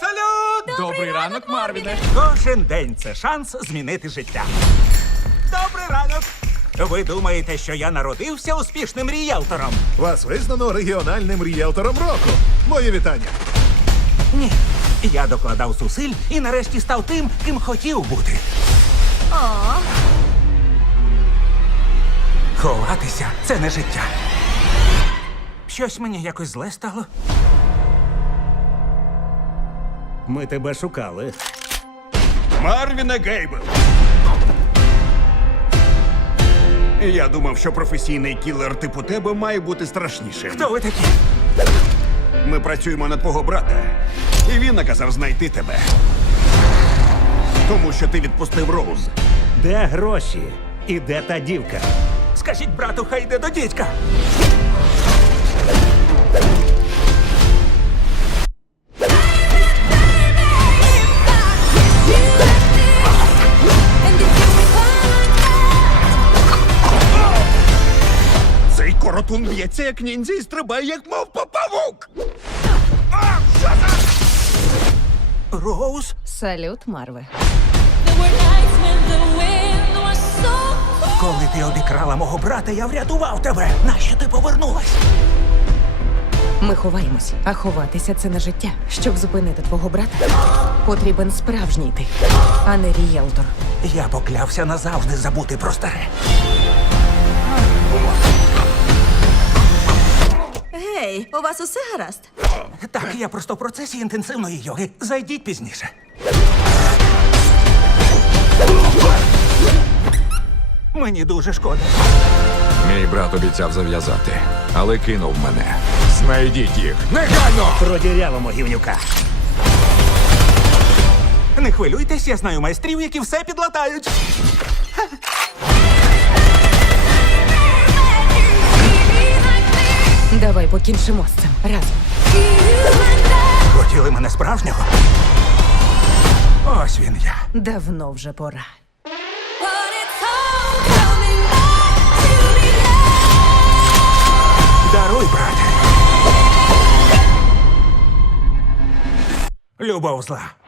Салют! Добрий ранок, Марвіне! Кожен день це шанс змінити життя. Добрий ранок! Ви думаєте, що я народився успішним рієлтором? Вас визнано регіональним ріелтором року. Моє вітання. Ні. Я докладав зусиль і нарешті став тим, ким хотів бути. О. Ховатися це не життя. Щось мені якось зле стало. Ми тебе шукали. Марвіна Гейбл. Я думав, що професійний кілер типу тебе має бути страшнішим. Хто ви такі? Ми працюємо на твого брата, і він наказав знайти тебе. Тому що ти відпустив Роуз. Де гроші? І де та дівка? Скажіть брату, хай йде до дідька. Коротун б'ється, як ніндзя і стрибає, як мав павук! А, що за... Роуз? Салют, Марве. Коли ти обікрала мого брата, я врятував тебе. Нащо ти повернулась? Ми ховаємось, а ховатися це на життя. Щоб зупинити твого брата, потрібен справжній ти, а не ріелтор. Я поклявся назавжди забути про старе. Ей, у вас усе гаразд? Так, я просто в процесі інтенсивної йоги. Зайдіть пізніше. Мені дуже шкода. Мій брат обіцяв зав'язати, але кинув мене. Знайдіть їх. Негайно! Продірявимо гівнюка. Не хвилюйтесь, я знаю майстрів, які все підлатають. Давай покінчимо з цим разом. Хотіли мене справжнього? Ось він я. Давно вже пора. Даруй, брате. Любов зла.